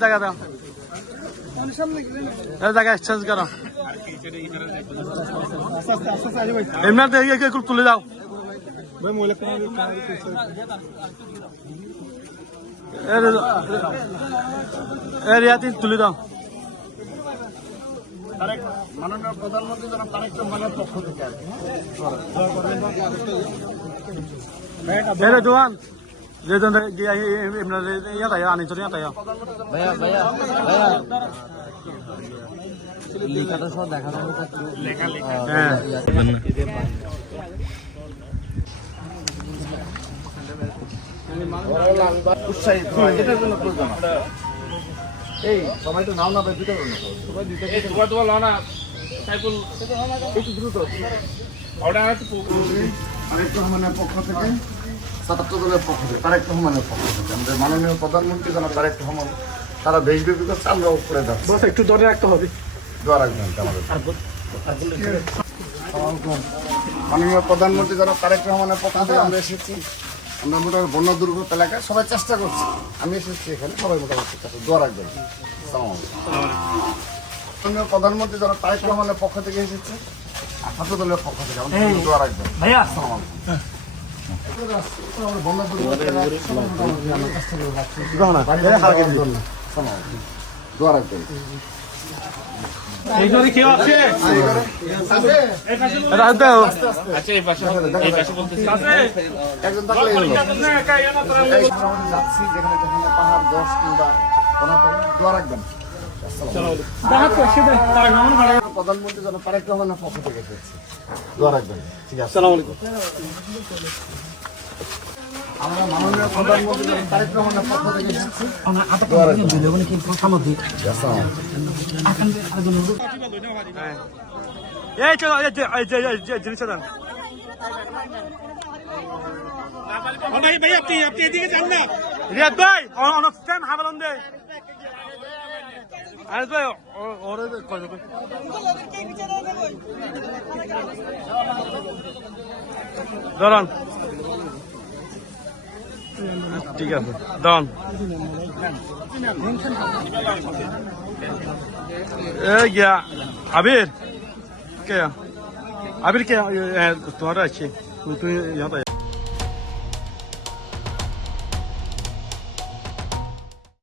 জায়গা দাও, জায়গা এক্সচেঞ্জ করো, এমনি তুলে দাও। রিয়াতি তুলে দাও। মাননীয় প্রধানমন্ত্রী জনাব তারেক রহমানের পক্ষ থেকে জোয়ান যে আনি চলে লেখাটা সব দেখা যাবে। উৎসাহিত হয় এটার জন্য প্রয়োজন। এই সময়টা নাও না ভাই, দুটো একটু দ্রুত। তারেক রহমানের পক্ষ থেকে, ছাত্র দলের পক্ষ থেকে, তারেক রহমানের পক্ষ থেকে আমাদের মাননীয় প্রধানমন্ত্রী যেন তারেক রহমান তারা দেশব্যাপী করছে, আমরাও করে যাচ্ছি। একটু ধরে রাখতে হবে, দোয়া রাখবেন আমাদের। মাননীয় প্রধানমন্ত্রী যেন তারেক রহমানের পক্ষ থেকে আমরা এসেছি। আমরা মোটামুটি বন্যা দুর্গত এলাকায় সবাই চেষ্টা করছি, আমি এসেছি এখানে, সবাই মোটামুটি দোয়া রাখবেন। মাননীয় প্রধানমন্ত্রী যেন তারেক রহমানের পক্ষ থেকে এসেছে, ছাত্র দলের পক্ষ থেকে আমাদের দোয়া রাখবেন। বন্যা দুর্গত দোয়া রাখবেন। একজন থাকলে যাচ্ছি যেখানে যেখানে পাহাড় দশ কিংবা দোয়া রাখবেন। প্রধানমন্ত্রী যেন তারেক রহমানের পক্ষ থেকে এসেছে, দোয়া রাখবেন। ঠিক আছে, আমরা মাননীয় প্রধানমন্ত্রী তারেক রহমানের পক্ষ থেকে এসেছি, দোয়া রাখবেন। এই চলো জিনিস দেন ভাই, ভাই আপনি এদিকে যান না। রিয়াদ ভাই অনেক টাইম হামলন দে আজ ভাই ওরে কই ধরুন। ঠিক আছে ডন। গিয়া আবির কে, আবির কে তোমার আছে, তুমি